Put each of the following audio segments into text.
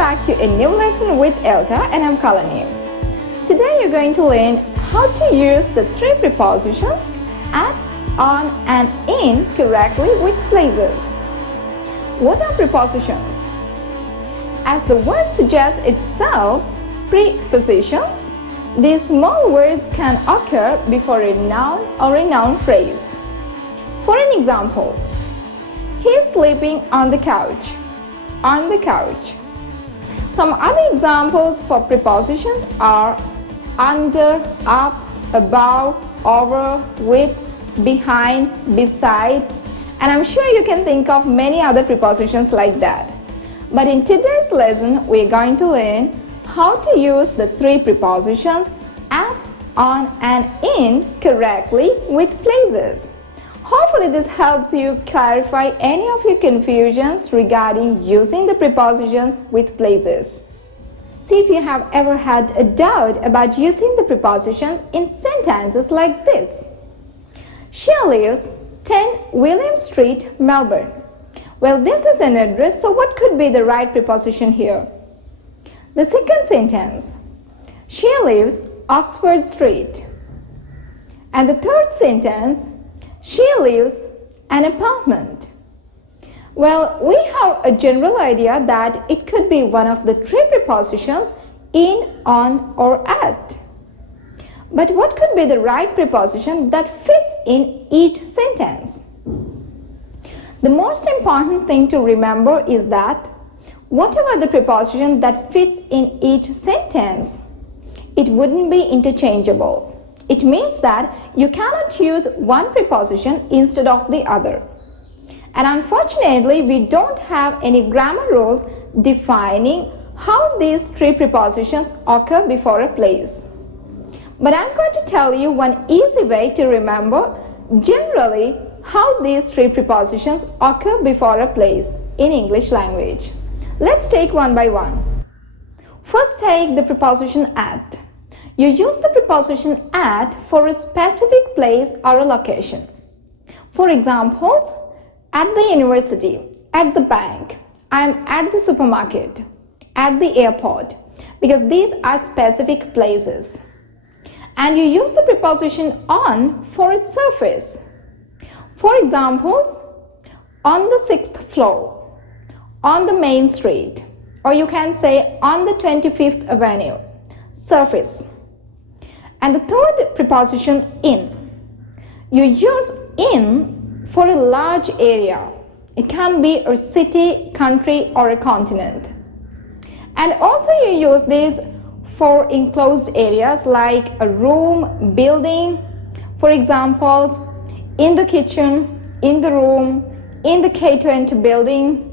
back to a new lesson with Elta, and I'm Kalani. Today you're going to learn how to use the three prepositions at, on and in correctly with places. What are prepositions? As the word suggests itself, prepositions, these small words can occur before a noun or a noun phrase. For an example, he's sleeping on the couch. On the couch. Some other examples for prepositions are under, up, above, over, with, behind, beside, and I'm sure you can think of many other prepositions like that. But in today's lesson, we're going to learn how to use the three prepositions at, on and in correctly with places. Hopefully this helps you clarify any of your confusions regarding using the prepositions with places. See if you have ever had a doubt about using the prepositions in sentences like this. She lives 10 William Street, Melbourne. Well, this is an address, so what could be the right preposition here? The second sentence, she lives Oxford Street. And the third sentence, she lives an apartment. Well, we have a general idea that it could be one of the three prepositions in, on or at. But what could be the right preposition that fits in each sentence? The most important thing to remember is that whatever the preposition that fits in each sentence, it wouldn't be interchangeable. It means that you cannot use one preposition instead of the other. And unfortunately, we don't have any grammar rules defining how these three prepositions occur before a place. But I'm going to tell you one easy way to remember generally how these three prepositions occur before a place in English language. Let's take one by one. First, take the preposition at. You use the preposition at for a specific place or a location. For examples, at the university, at the bank, I am at the supermarket, at the airport, because these are specific places. And you use the preposition on for its surface. For examples, on the 6th floor, on the main street, or you can say on the 25th Avenue, surface. And the third preposition in. You use in for a large area. It can be a city, country or a continent. And also you use this for enclosed areas like a room, building. For example, in the kitchen, in the room, in the K20 building.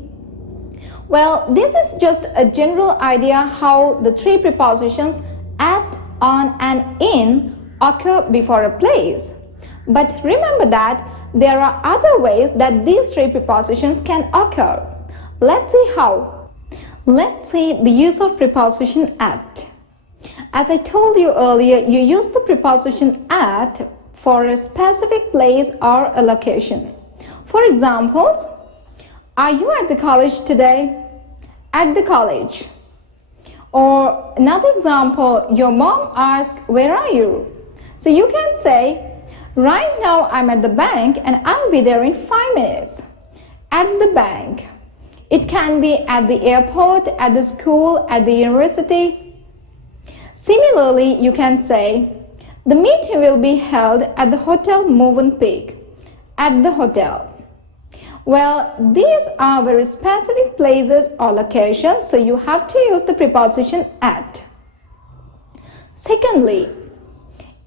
Well, this is just a general idea how the three prepositions at, on and in occur before a place. But remember that there are other ways that these three prepositions can occur. Let's see how. Let's see the use of preposition at. As I told you earlier, you use the preposition at for a specific place or a location. For examples, are you at the college today? At the college. Or another example, your mom asks, where are you? So you can say, right now I'm at the bank and I'll be there in 5 minutes. At the bank. It can be at the airport, at the school, at the university. Similarly, you can say, the meeting will be held at the Hotel Movenpick. At the hotel. Well, these are very specific places or locations, so you have to use the preposition at. Secondly,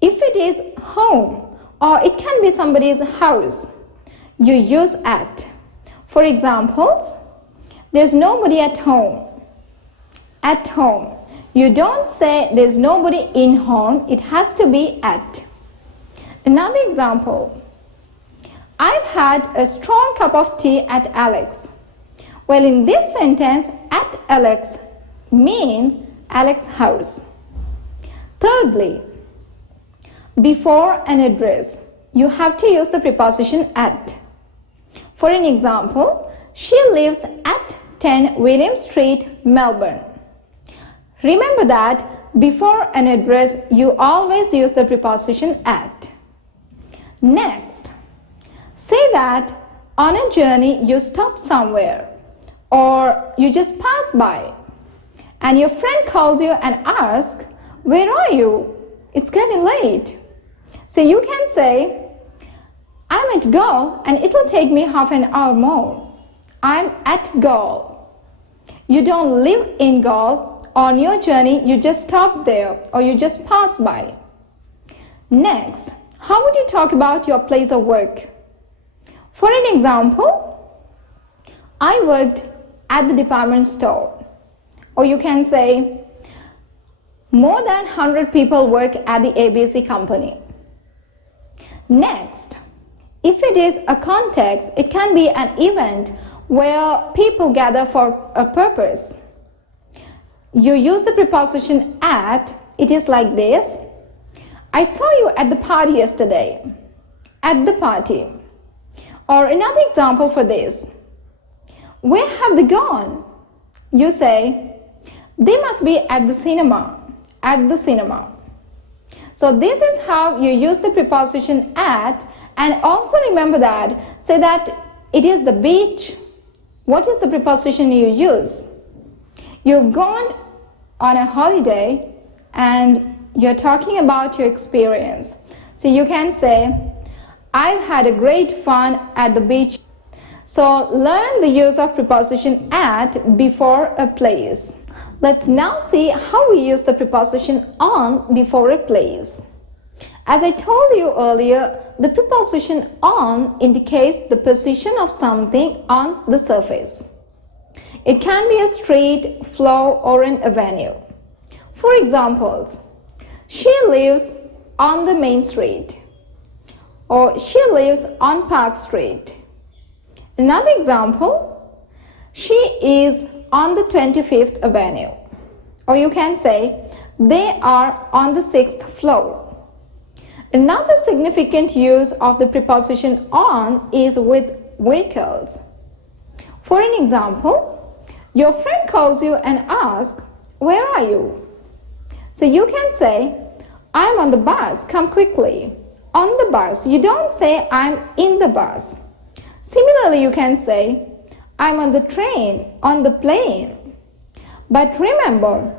if it is home or it can be somebody's house, you use at. For examples, there's nobody at home. At home. You don't say there's nobody in home, it has to be at. Another example. I've had a strong cup of tea at Alex. Well, in this sentence, at Alex means Alex's house. Thirdly, before an address, you have to use the preposition at. For an example, she lives at 10 William Street, Melbourne. Remember that before an address, you always use the preposition at. Next, say that on a journey you stop somewhere or you just pass by and your friend calls you and asks, "Where are you? It's getting late." So you can say, "I'm at Gaul and it'll take me half an hour more." I'm at Gaul. You don't live in Gaul. On your journey, you just stop there or you just pass by. Next, how would you talk about your place of work? For an example, I worked at the department store. Or you can say, more than 100 people work at the ABC company. Next, if it is a context, it can be an event where people gather for a purpose. You use the preposition at. It is like this. I saw you at the party yesterday. At the party. Or another example for this. Where have they gone? You say, they must be at the cinema. At the cinema. So this is how you use the preposition at, and also remember that, say that it is the beach. What is the preposition you use? You've gone on a holiday and you're talking about your experience. So you can say, I've had a great fun at the beach. So learn the use of preposition at before a place. Let's now see how we use the preposition on before a place. As I told you earlier, the preposition on indicates the position of something on the surface. It can be a street, floor, or an avenue. For examples, she lives on the main street, or she lives on Park Street. Another example, she is on the 25th Avenue, or you can say they are on the 6th floor. Another significant use of the preposition on is with vehicles. For an example, your friend calls you and asks, where are you? So you can say, I'm on the bus, come quickly. On the bus, you don't say I'm in the bus. Similarly, you can say, I'm on the train, on the plane. But remember,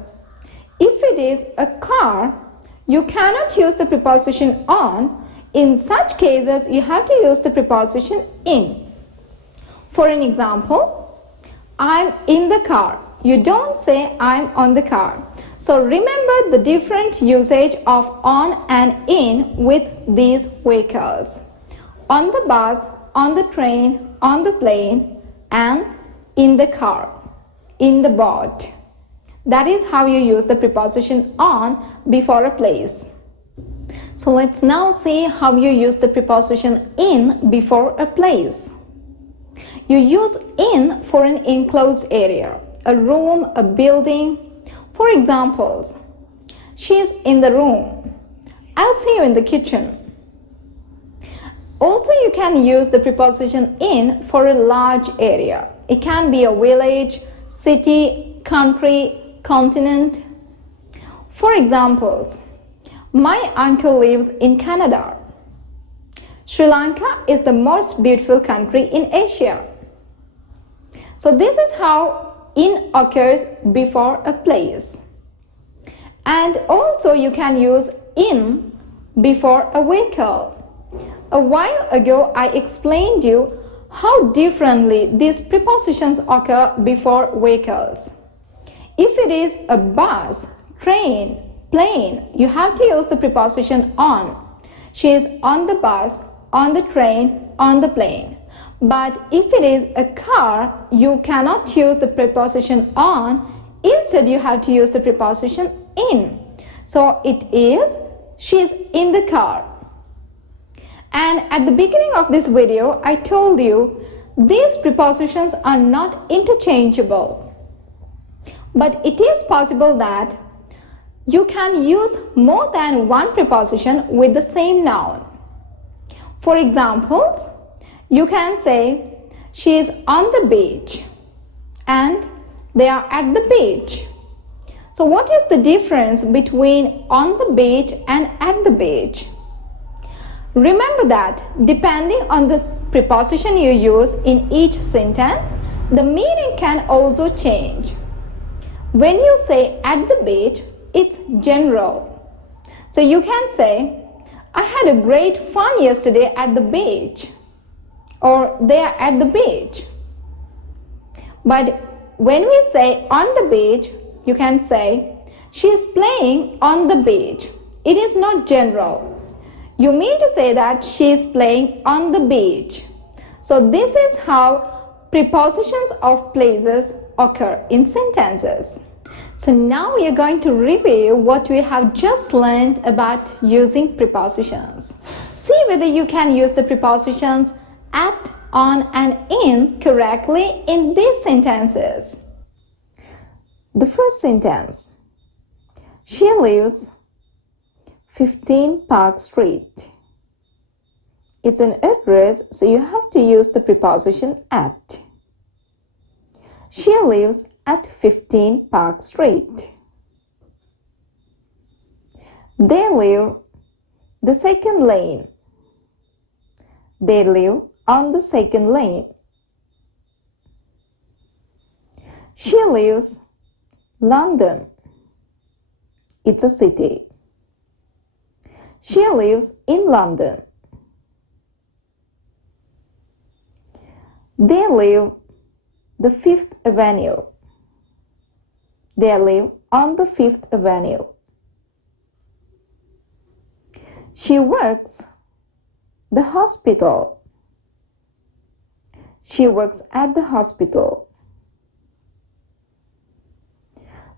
if it is a car, you cannot use the preposition on. In such cases, you have to use the preposition in. For an example, I'm in the car. You don't say I'm on the car. So remember the different usage of on and in with these vehicles. On the bus, on the train, on the plane, and in the car, in the boat. That is how you use the preposition on before a place. So let's now see how you use the preposition in before a place. You use in for an enclosed area, a room, a building. For examples, she is in the room. I'll see you in the kitchen. Also, you can use the preposition in for a large area. It can be a village, city, country, continent. For examples, my uncle lives in Canada. Sri Lanka is the most beautiful country in Asia. So this is how in occurs before a place. And also you can use in before a vehicle. A while ago I explained you how differently these prepositions occur before vehicles. If it is a bus, train, plane, you have to use the preposition on. She is on the bus, on the train, on the plane. But if it is a car, you cannot use the preposition on. Instead, you have to use the preposition in. So it is, she is in the car. And at the beginning of this video, I told you these prepositions are not interchangeable. But it is possible that you can use more than one preposition with the same noun. For examples, you can say, she is on the beach and they are at the beach. So what is the difference between on the beach and at the beach? Remember that depending on the preposition you use in each sentence, the meaning can also change. When you say at the beach, it's general. So you can say, I had a great fun yesterday at the beach, or they are at the beach. But when we say on the beach, you can say, she is playing on the beach. It is not general. You mean to say that she is playing on the beach. So this is how prepositions of places occur in sentences. So now we are going to review what we have just learned about using prepositions. See whether you can use the prepositions at, on and in correctly in these sentences. The first sentence. She lives 15 Park Street. It's an address, so you have to use the preposition at. She lives at 15 Park Street. They live the second lane. They live on the second lane. She lives London. It's a city. She lives in London. They live the Fifth Avenue. They live on the Fifth Avenue. She works the hospital. She works at the hospital.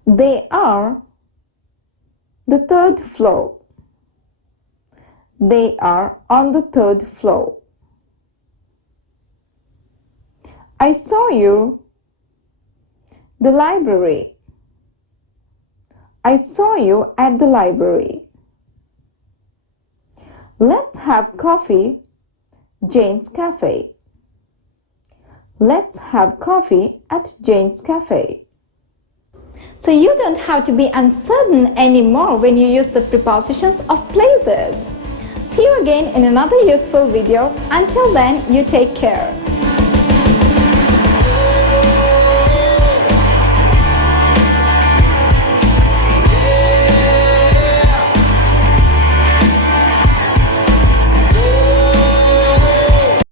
They are the third floor. They are on the third floor. I saw you the library. I saw you at the library. Let's have coffee, Jane's Cafe. Let's have coffee at Jane's Cafe. So you don't have to be uncertain anymore when you use the prepositions of places. See you again in another useful video. Until then, you take care.